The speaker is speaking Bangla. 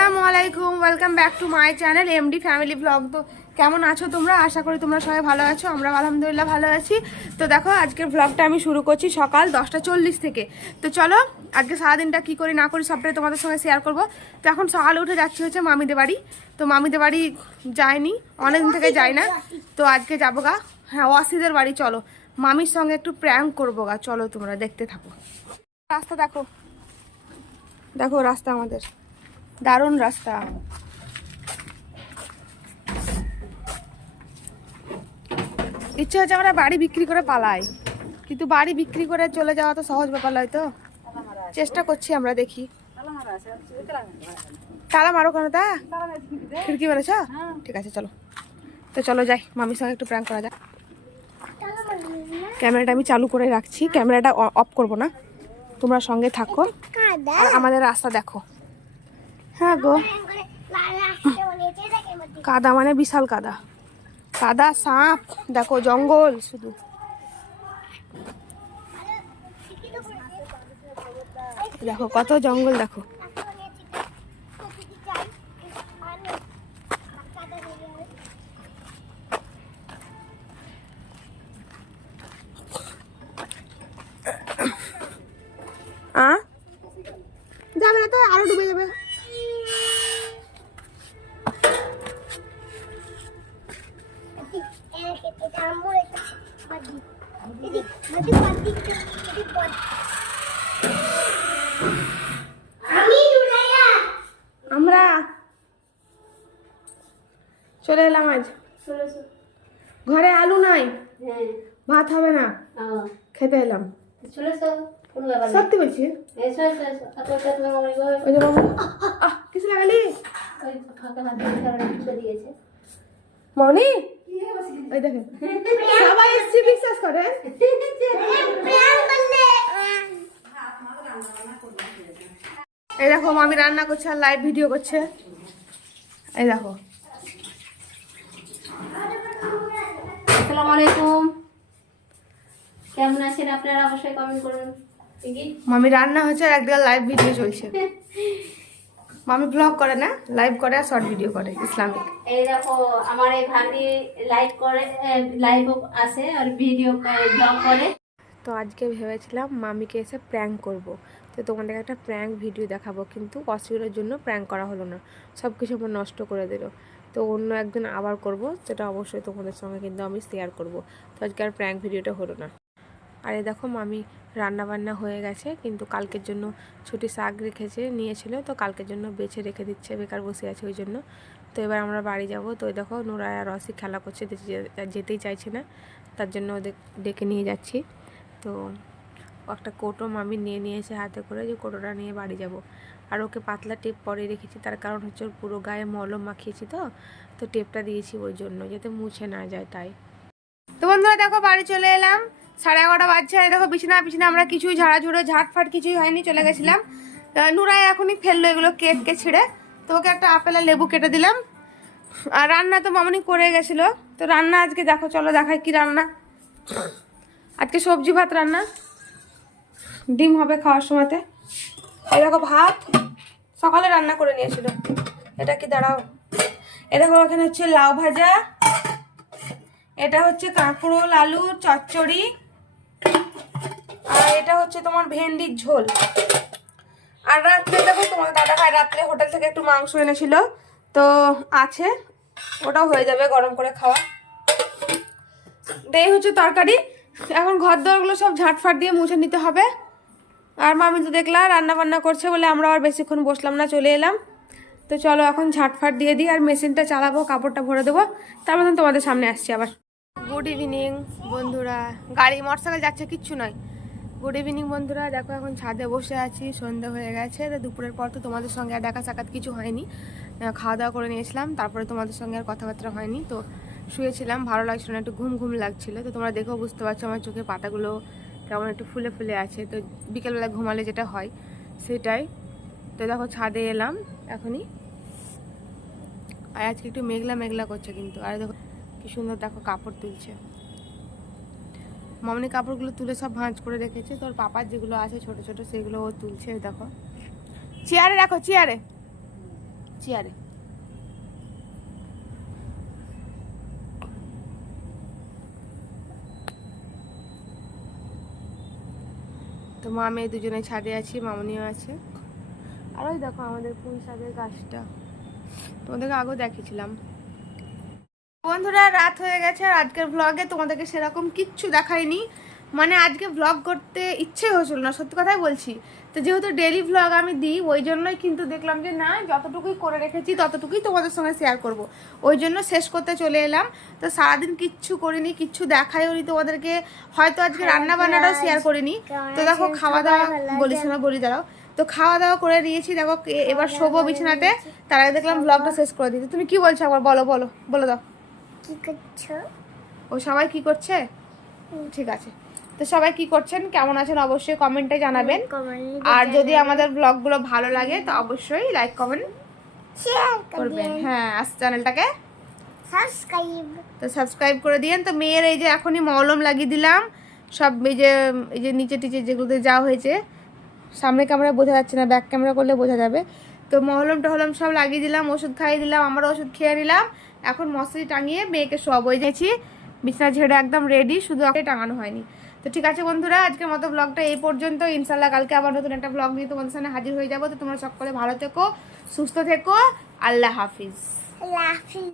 আসসালামু আলাইকুম, welcome back to my channel MD family blog. তো কেমন আছো তোমরা? আশা করি তোমরা সবাই ভালো আছো। আমরা আলহামদুলিল্লাহ ভালো আছি। তো দেখো আজকের ব্লগটা আমি শুরু করছি সকাল 10:40 থেকে। তো চলো আজকে সারাদিনটা কী করি না করি সবটাই তোমাদের সঙ্গে শেয়ার করবো। তো এখন সকালে উঠে যাচ্ছি হচ্ছে মামিদের বাড়ি। তো মামিদের বাড়ি যায়নি, অনেকদিন থেকে যাই না, তো আজকে যাবো গা। হ্যাঁ, ওয়াসিদের বাড়ি। চলো মামির সঙ্গে একটু প্র্যাঙ্ক করবো গা। চলো তোমরা দেখতে থাকো। রাস্তা দেখো, দেখো রাস্তা আমাদের দারুণ রাস্তা। ইচ্ছে হচ্ছে আমরা বাড়ি বিক্রি করে পালাই, কিন্তু বাড়ি বিক্রি করে চলে যাওয়া তো সহজ ব্যাপার নয়। তো চেষ্টা করছি আমরা, দেখি। তালা মারো কেন? তা খিড়কি মেরেছ? ঠিক আছে চলো। তো চলো যাই, মামির সঙ্গে একটু প্র্যাঙ্ক করা যাক। ক্যামেরাটা আমি চালু করে রাখছি, ক্যামেরাটা অফ করব না। তোমরা সঙ্গে থাকো আর আমাদের রাস্তা দেখো। হ্যাঁ গো, কাদা মানে বিশাল কাদা, কাদা সাপ দেখো, জঙ্গল শুধু। দেখো কত জঙ্গল, দেখো। যাবে না তো, আরো ডুবে যাবে। আমরা চলে এলাম আজ। ঘরে আলু নাই, ভাত হবে না, খেতে এলাম। সত্যি বলছি। কিছু লাগালি মনি? ওই দেখেন সবাই এসছে, বিশ্বাস করে। এই দেখো মামি রান্না করছে আর লাইভ ভিডিও করছে। এই দেখো। আসসালামু আলাইকুম, কেমন আছেন আপনারা? অবশ্যই কমেন্ট করুন। মামি রান্না হচ্ছে আর একদিকে লাইভ ভিডিও চলছে। মামি ব্লগ করে না, লাইভ করে আর শর্ট ভিডিও করে ইসলামিক। এই দেখো আমার এই ভাগ্নি লাইভ করে, লাইভ আসে আর ভিডিও করে, ব্লগ করে। তো আজকে ভেবেছিলাম মামিকে এসে প্র্যাঙ্ক করব। তো তোমাদেরকে একটা প্র্যাঙ্ক ভিডিও দেখাবো, কিন্তু অসুবিধার জন্য প্র্যাঙ্ক করা হলো না, সব কিছু আমার নষ্ট করে দিল। তো অন্য একদিন আবার করব, সেটা অবশ্যই তোমাদের সঙ্গে কিন্তু আমি শেয়ার করব। তো আজকে আর প্র্যাঙ্ক ভিডিওটা হলো না। আর এই দেখো মামি রান্না বান্না হয়ে গেছে, কিন্তু কালকের জন্য ছুটি শাক নিয়েছিল, তো কালকের জন্য বেছে রেখে দিচ্ছে, বেকার বসে আছে ওই জন্য। তো এবার আমরা বাড়ি যাব। তো এই দেখো নুরা আর রসি খেলা করছে, যেতেই চাইছে না, তার জন্য ওদের ডেকে নিয়ে যাচ্ছি। তো একটা কোটো মামি নিয়েছে হাতে করে, যে কোটোটা নিয়ে বাড়ি যাব। আর ওকে পাতলা টেপ পরে রেখেছি, তার কারণ হচ্ছে ওর পুরো গায়ে মলম মাখিয়েছি, তো টেপটা দিয়েছি ওই জন্য, যাতে মুছে না যায় তাই। তো বন্ধুরা দেখো বাড়ি চলে এলাম, 11:30 বাজছে। দেখো বিছানা আমরা কিছুই ঝাড়াঝুড়ো ঝাটফাট কিছুই হয়নি, চলে গেছিলাম। নুরাই এখনই ফেললো এগুলো কেককে ছিঁড়ে। তো ওকে একটা আপেল আর লেবু কেটে দিলাম। আর রান্না তো মামনি করে গেছিলো। তো রান্না আজকে দেখো, চলো দেখাই কি রান্না। আজকে সবজি ভাত রান্না, ডিম হবে খাওয়ার সময়তে। এই দেখো ভাত সকালে রান্না করে নিয়েছিল। এটা কি, দাঁড়াও, এ দেখো এখানে হচ্ছে লাউ ভাজা, এটা হচ্ছে কাঁকরোল আলুর চচ্চড়ি, আর এটা হচ্ছে তোমার ভেন্ডির ঝোল। আর রাত্রে দেখো তোমার দাদা ভাই রাত্রে হোটেল থেকে একটু মাংস এনেছিল, তো আছে, ওটাও হয়ে যাবে গরম করে খাওয়া। এই হচ্ছে তরকারি। এখন ঘর দরগুলো সব ঝাঁটফাট দিয়ে মুছে নিতে হবে। আর মামি তো দেখলাম রান্না বান্না করছে বলে আমরা আর বেশিক্ষণ বসলাম না, চলে এলাম। তো চলো এখন ঝাঁটফাট দিয়ে দিই আর মেশিনটা চালাবো, কাপড়টা ভরে দেবো, তারপর তোমাদের সামনে আসছি আবার। গুড ইভিনিং বন্ধুরা। গাড়ি মোটরসাইকেল যাচ্ছে, কিচ্ছু নয়। গুড ইভিনিং বন্ধুরা, দেখো এখন ছাদে বসে আছি, সন্ধ্যা হয়ে গেছে। তো দুপুরের পর তো তোমাদের সঙ্গে আর দেখা সাক্ষাৎ কিছু হয়নি, খাওয়া দাওয়া করে নিয়েছিলাম, তারপরে তোমাদের সঙ্গে আর কথাবার্তা হয়নি। তো শুয়েছিলাম, ভালো লাগছিল না, একটু ঘুম ঘুম লাগছিল। তো তোমরা দেখেও বুঝতে পারছো আমার চোখের পাতাগুলো কেমন একটু ফুলে ফুলে আছে। তো বিকেলবেলা ঘুমালে যেটা হয় সেটাই। তো দেখো ছাদে এলাম এখনই, আর আজকে একটু মেঘলা মেঘলা করছে কিন্তু। আর দেখো কি সুন্দর, দেখো কাপড় তুলছে মামনি, কাপড়গুলো তুলে সব ভাঁজ করে রেখেছে। তোর পাপার যেগুলো আছে ছোট ছোট সেগুলো ও তুলছে। দেখো চেয়ারে রাখো, চেয়ারে। চেয়ারে। তো মা মেয়ে দুজনে ছাদে আছি, মামনিও আছে। আর ওই দেখো আমাদের পুঁই শাকের গাছটা, তোমাদেরকে আগেও দেখিয়েছিলাম। বন্ধুরা রাত হয়ে গেছে আর আজকের ভ্লগে তোমাদেরকে সেরকম কিচ্ছু দেখাইনি, মানে আজকে ভ্লগ করতে ইচ্ছে হয়েছিল না, সত্যি কথাই বলছি। তো যেহেতু ডেলি ভ্লগ আমি দিই ওই জন্যই কিন্তু দেখলাম যে না, যতটুকুই করে রেখেছি ততটুকুই তোমাদের সঙ্গে শেয়ার করব, ওই জন্য শেষ করতে চলে এলাম। তো সারাদিন কিচ্ছু করিনি, কিচ্ছু দেখাইওনি তোমাদেরকে, হয়তো আজকে রান্না বান্নাটাও শেয়ার করিনি। তো দেখো খাওয়া দাওয়া, বলিস না বলি দাঁড়াও। তো খাওয়া দাওয়া করে নিয়েছি, দেখো এবার শোবো বিছানাতে, তার আগে দেখলাম ভ্লগটা শেষ করে দিতে। তুমি কি বলছো আবার বলো বলো বলে দাও। কি করছো? ও সবাই কি করছে? ঠিক আছে, তো সবাই কি করছেন, কেমন আছেন অবশ্যই কমেন্টে জানাবেন। আর যদি আমাদের ব্লগগুলো ভালো লাগে তো অবশ্যই লাইক কমেন্ট শেয়ার করবেন। হ্যাঁ, আর চ্যানেলটাকে সাবস্ক্রাইব। তো সাবস্ক্রাইব করে দিয়েন। তো মেয়ের এই যে এখনই মলম লাগিয়ে দিলাম, সব এই যে নিচে টিচে যেগুলোতে যা হয়েছে, সামনে ক্যামেরা বোঝা যাচ্ছে না, ব্যাক ক্যামেরা করলে বোঝা যাবে। তো মহলম টহলম সব লাগিয়ে দিলাম, ওষুধ খাইয়ে দিলাম, আমারও ওষুধ খেয়ে নিলাম। এখন মশারি টাঙিয়ে মেয়েকে সব হয়ে গেছি, বিছানা ঝেড়ে একদম রেডি, শুধু টাঙানো হয়নি। তো ঠিক আছে বন্ধুরা, আজকের মতো ব্লগটা এই পর্যন্ত। ইনশাল্লাহ কালকে আবার নতুন একটা ব্লগ নিয়ে তোমাদের সামনে হাজির হয়ে যাবো। তো তোমরা সকলে ভালো থেকো, সুস্থ থেকো, আল্লাহ হাফিজ। লাফি